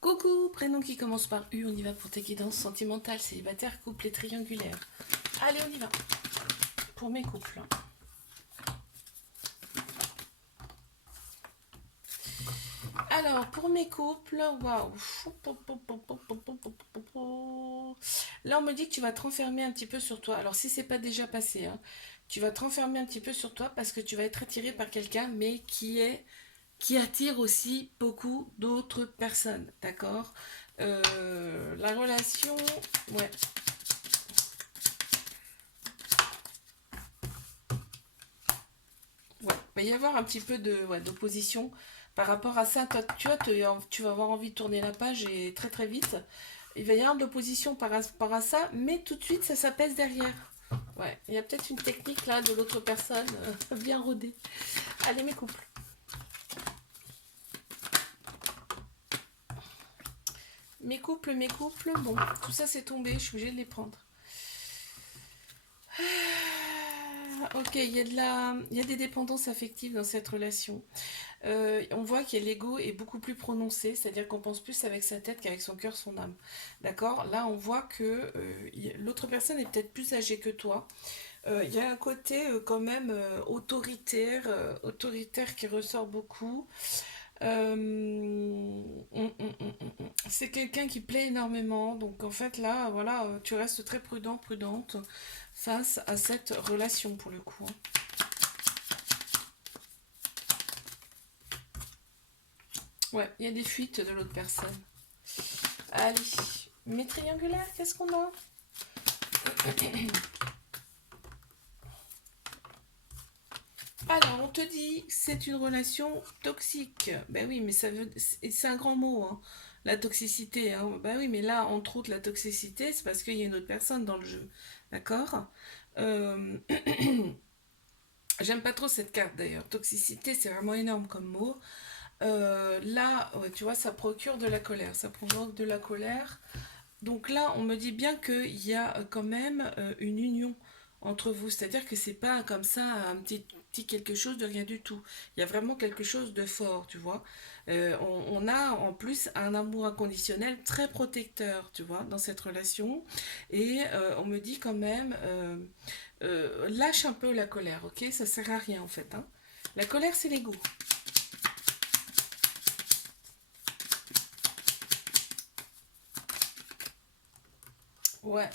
Coucou, prénom qui commence par U, on y va pour tes guidances sentimentales, célibataires, couple et triangulaires. Allez, on y va. Pour mes couples. Alors, pour mes couples, waouh. Là, on me dit que tu vas te renfermer un petit peu sur toi. Alors, si c'est pas déjà passé, hein, tu vas te renfermer un petit peu sur toi parce que tu vas être attiré par quelqu'un, mais qui attire aussi beaucoup d'autres personnes, d'accord. La relation, ouais, ouais, il va y avoir un petit peu de, ouais, d'opposition par rapport à ça. Toi, tu vois, tu vas avoir envie de tourner la page et très très vite. Il va y avoir de l'opposition par rapport à ça, mais tout de suite ça s'apaise derrière. Ouais, il y a peut-être une technique là de l'autre personne bien rodée. Allez mes couples. Mes couples, bon, tout ça c'est tombé, je suis obligée de les prendre. Ok, il y a des dépendances affectives dans cette relation. On voit que l'ego est beaucoup plus prononcé, c'est-à-dire qu'on pense plus avec sa tête qu'avec son cœur, son âme. D'accord. Là, on voit que l'autre personne est peut-être plus âgée que toi. Il y a un côté quand même autoritaire qui ressort beaucoup. C'est quelqu'un qui plaît énormément, donc en fait là, voilà, tu restes très prudente face à cette relation pour le coup, hein. Ouais, il y a des fuites de l'autre personne. Allez, mes triangulaires, qu'est-ce qu'on a? Alors, on te dit que c'est une relation toxique. Ben oui, mais c'est un grand mot, hein, la toxicité, hein. Ben oui, mais là, entre autres, la toxicité, c'est parce qu'il y a une autre personne dans le jeu. D'accord. Euh, J'aime pas trop cette carte d'ailleurs. Toxicité, c'est vraiment énorme comme mot. Là, ouais, tu vois, ça procure de la colère. Ça provoque de la colère. Donc là, on me dit bien qu'il y a quand même une union entre vous. C'est-à-dire que c'est pas comme ça un petit quelque chose de rien du tout. Il y a vraiment quelque chose de fort, tu vois. On a en plus un amour inconditionnel très protecteur, tu vois, dans cette relation. Et on me dit quand même, lâche un peu la colère, ok? Ça sert à rien en fait, hein. La colère, c'est l'ego. Ouais.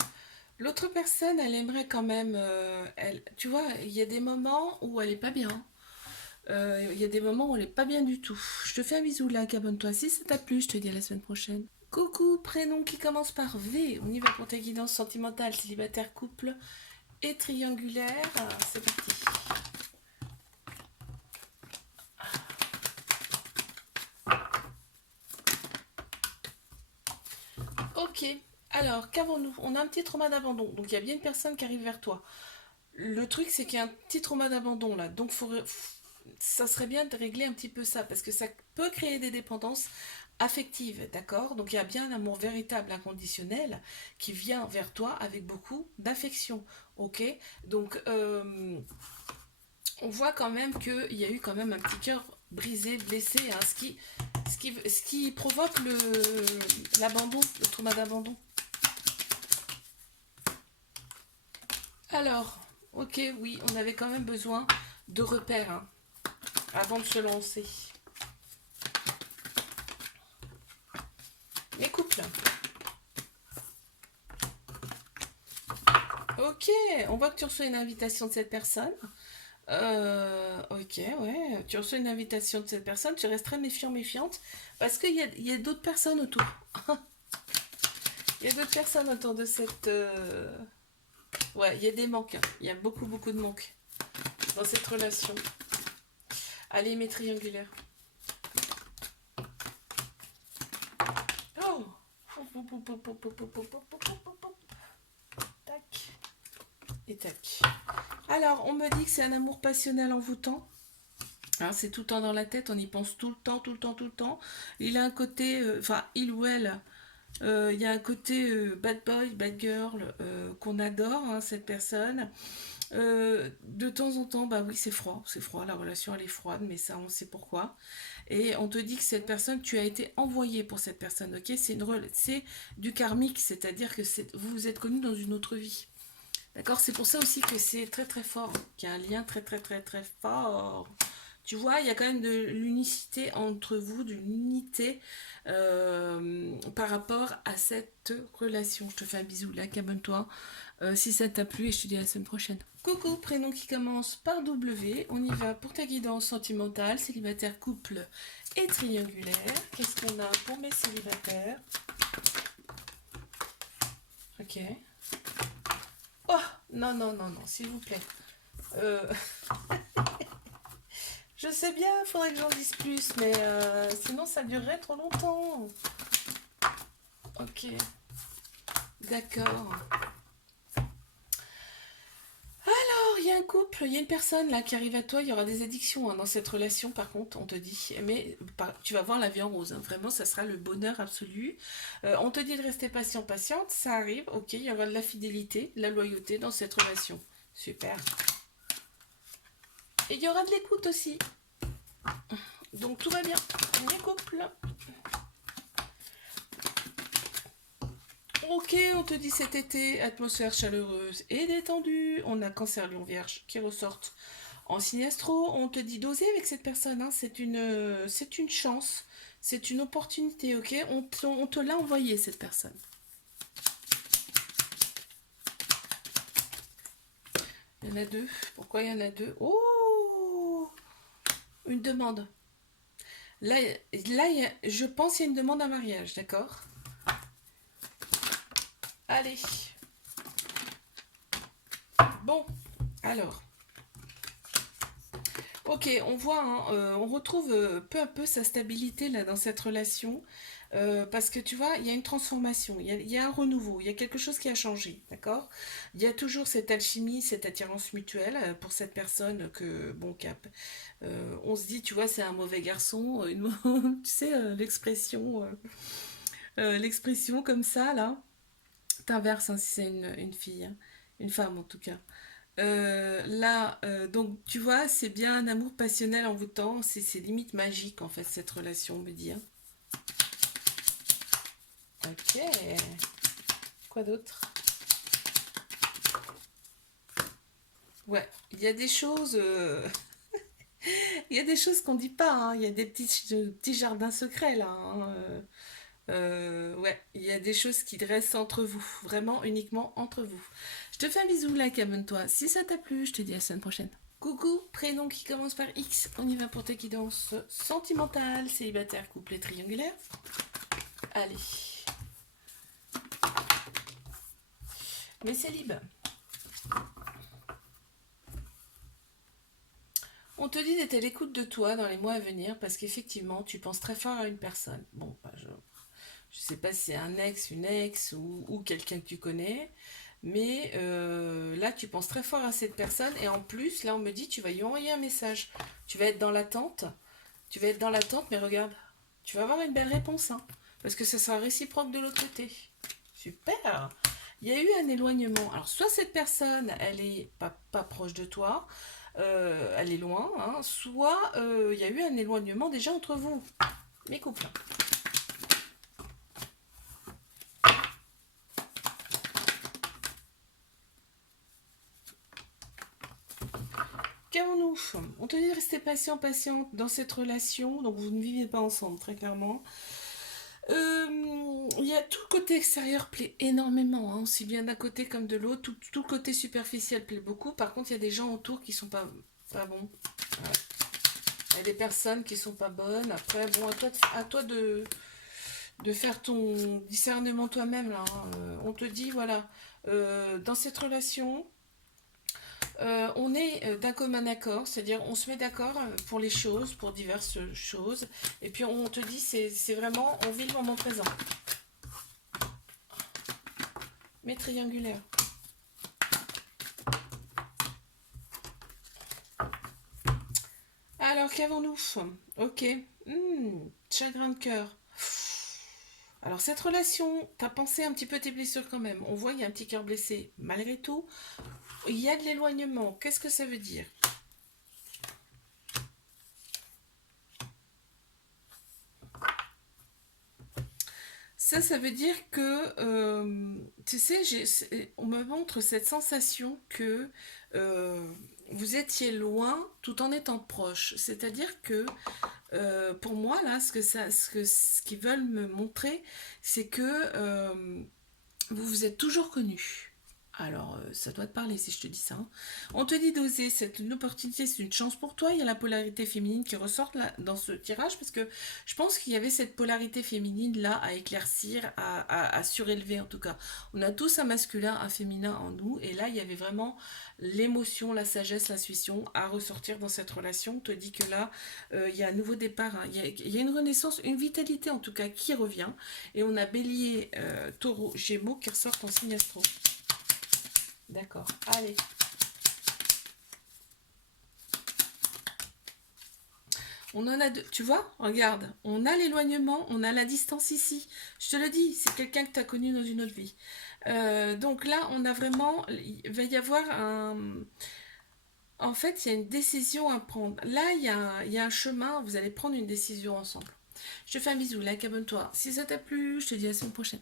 L'autre personne, elle aimerait quand même, tu vois, il y a des moments où elle est pas bien. Il y a des moments où elle est pas bien du tout. Je te fais un bisou là, abonne-toi si ça t'a plu, je te dis à la semaine prochaine. Coucou, prénom qui commence par V. On y va pour ta guidance sentimentale, célibataire, couple et triangulaire. C'est parti. Ok, alors qu'avons-nous? On a un petit trauma d'abandon. Donc il y a bien une personne qui arrive vers toi. Le truc, c'est qu'il y a un petit trauma d'abandon là. Donc ça serait bien de régler un petit peu ça parce que ça peut créer des dépendances affectives, d'accord. Donc il y a bien un amour véritable, inconditionnel, qui vient vers toi avec beaucoup d'affection, ok. Donc on voit quand même qu'il y a eu quand même un petit cœur brisé, blessé, hein, ce qui provoque l'abandon, le trauma d'abandon. Alors, ok, oui, on avait quand même besoin de repères, hein, avant de se lancer. Les couples. Ok, on voit que tu reçois une invitation de cette personne. Ok, ouais, tu reçois une invitation de cette personne, tu restes très méfiante, parce qu'il y a d'autres personnes autour. Il y a d'autres personnes autour de cette... Ouais, il y a des manques, hein. Il y a beaucoup de manques dans cette relation. Allez, mes triangulaires. Oh. Tac et tac. Alors, on me dit que c'est un amour passionnel envoûtant. Hein, c'est tout le temps dans la tête, on y pense tout le temps. Il a un côté, enfin, il ou elle, il y a un côté bad boy, bad girl qu'on adore, hein, cette personne. De temps en temps, bah oui, c'est froid, la relation elle est froide, mais ça on sait pourquoi. Et on te dit que cette personne, tu as été envoyé pour cette personne, ok? C'est du karmique, c'est-à-dire que vous vous êtes connus dans une autre vie. D'accord? C'est pour ça aussi que c'est très très fort, qu'il y a un lien très très très très fort. Tu vois, il y a quand même de l'unicité entre vous, de l'unité par rapport à cette relation. Je te fais un bisou là, abonne-toi. Si ça t'a plu et je te dis à la semaine prochaine. Coucou, prénom qui commence par W. On y va pour ta guidance sentimentale, célibataire, couple et triangulaire. Qu'est-ce qu'on a pour mes célibataires? Ok. Oh, non, non, non, non, s'il vous plaît. Je sais bien, il faudrait que j'en dise plus, mais sinon ça durerait trop longtemps. Ok, d'accord. Alors, il y a un couple, il y a une personne là qui arrive à toi, il y aura des addictions dans cette relation par contre, on te dit. Mais tu vas voir la vie en rose, vraiment ça sera le bonheur absolu. On te dit de rester patient, patiente, ça arrive, ok, il y aura de la fidélité, de la loyauté dans cette relation. Super. Et il y aura de l'écoute aussi. Donc tout va bien. Les couples. Ok, on te dit cet été, atmosphère chaleureuse et détendue. On a Cancer, Lion, Vierge qui ressortent en signe astro. On te dit d'oser avec cette personne. Hein. C'est une chance, c'est une opportunité. Ok, on te l'a envoyé cette personne. Il y en a deux. Pourquoi il y en a deux? Oh, une demande. Là, je pense qu'il y a une demande à mariage, d'accord? Allez. Bon, alors. Ok, on voit, hein, on retrouve peu à peu sa stabilité là dans cette relation. Parce que tu vois, il y a une transformation, il y a un renouveau, il y a quelque chose qui a changé, d'accord? Il y a toujours cette alchimie, cette attirance mutuelle pour cette personne que, bon, on se dit, tu vois, c'est un mauvais garçon, tu sais, l'expression comme ça, là. T'inverses hein, si c'est une fille, hein, une femme en tout cas. Donc tu vois, c'est bien un amour passionnel envoûtant, c'est limite magique en fait cette relation, me dire. Ok, quoi d'autre? Ouais, il y a des choses, il y a des choses qu'on dit pas, hein. Il y a des petits jardins secrets là. Hein. Ouais, il y a des choses qui restent entre vous, vraiment uniquement entre vous. Je te fais un bisou, like, abonne-toi. Si ça t'a plu, je te dis à la semaine prochaine. Coucou, prénom qui commence par X, on y va pour ta guidance sentimentale, célibataire, couple et triangulaire. Allez. Mais célib. On te dit d'être à l'écoute de toi dans les mois à venir parce qu'effectivement, tu penses très fort à une personne. Bon, bah, je sais pas si c'est un ex, une ex ou quelqu'un que tu connais, mais là, tu penses très fort à cette personne et en plus, là, on me dit, tu vas lui envoyer un message. Tu vas être dans l'attente. Tu vas être dans l'attente, mais regarde, tu vas avoir une belle réponse, hein, parce que ça sera réciproque de l'autre côté. Super. Il y a eu un éloignement. Alors, soit cette personne, elle est pas proche de toi, elle est loin, hein, soit il y a eu un éloignement déjà entre vous, mes couples. Qu'avons-nous? On te dit de rester patient, patiente dans cette relation, donc vous ne vivez pas ensemble, très clairement. Il y a tout le côté extérieur plaît énormément, hein, aussi bien d'un côté comme de l'autre. Tout le côté superficiel plaît beaucoup. Par contre, il y a des gens autour qui sont pas bons. Ouais. Il y a des personnes qui sont pas bonnes. Après, bon, à toi de faire ton discernement toi-même. Là, hein. On te dit, voilà, dans cette relation, on est d'un commun accord, c'est-à-dire on se met d'accord pour les choses, pour diverses choses, et puis on te dit c'est vraiment, on vit le moment présent. Mais triangulaire. Alors qu'avons-nous? Ok. Chagrin de cœur. Alors cette relation, t'as pensé un petit peu tes blessures quand même. On voit il y a un petit cœur blessé. Malgré tout, il y a de l'éloignement. Qu'est-ce que ça veut dire? Ça veut dire que, tu sais, on me montre cette sensation que euh, vous étiez loin tout en étant proche. C'est-à-dire que, pour moi, là, ce qu'ils veulent me montrer, c'est que vous vous êtes toujours connus. Alors, ça doit te parler si je te dis ça, hein. On te dit d'oser, c'est une opportunité, c'est une chance pour toi. Il y a la polarité féminine qui ressort là, dans ce tirage, parce que je pense qu'il y avait cette polarité féminine là à éclaircir, à surélever en tout cas. On a tous un masculin, un féminin en nous, et là il y avait vraiment l'émotion, la sagesse, l'intuition à ressortir dans cette relation. On te dit que là, il y a un nouveau départ, hein. Il y a une renaissance, une vitalité en tout cas qui revient, et on a Bélier, Taureau, Gémeaux qui ressortent en signe astro. D'accord. Allez. On en a deux. Tu vois, regarde. On a l'éloignement, on a la distance ici. Je te le dis, c'est quelqu'un que tu as connu dans une autre vie. Donc là, on a vraiment. Il va y avoir un. En fait, il y a une décision à prendre. Là, il y a un chemin. Vous allez prendre une décision ensemble. Je te fais un bisou. Like, abonne-toi. Si ça t'a plu, je te dis à la semaine prochaine.